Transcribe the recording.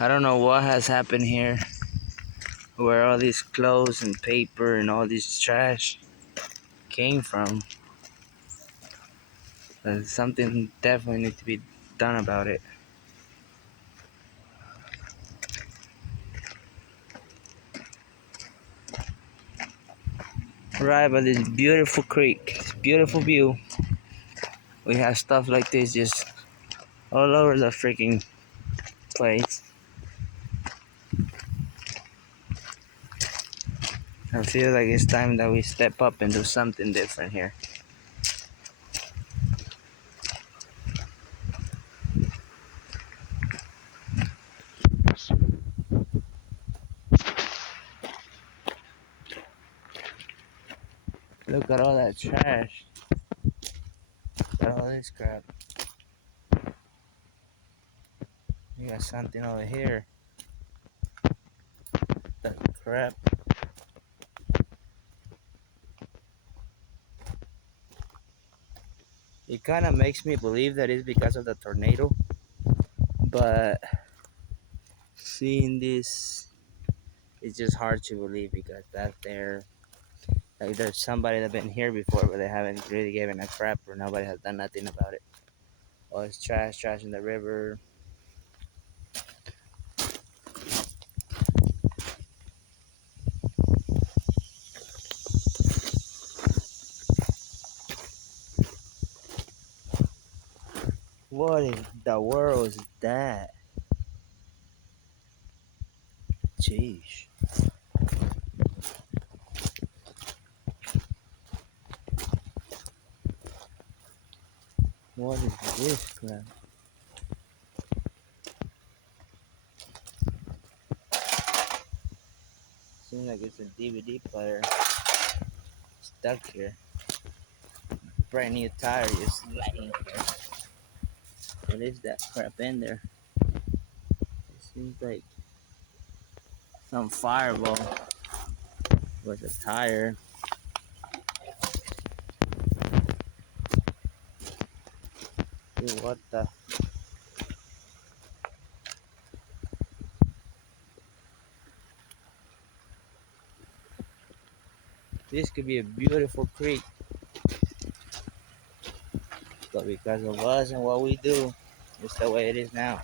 I don't know what has happened here, where all these clothes and paper and all this trash came from. Something definitely needs to be done about it. Right by this beautiful creek, this beautiful view, we have stuff like this just all over the freaking place. I feel like it's time that we step up and do something different here. Look at all that trash. Look at all this crap. You got something over here. That crap. It kind of makes me believe that it's because of the tornado, but seeing this, it's just hard to believe because that there, like there's somebody that been here before, but they haven't really given a crap or nobody has done nothing about it. Oh, it's trash in the river. What in the world is that? Jeez. What is this crap? Seems like it's a DVD player stuck here. Brand new tire just laying here. What is that crap in there? It seems like some fireball was a tire. Dude, what the? This could be a beautiful creek, but because of us and what we do, it's the way it is now.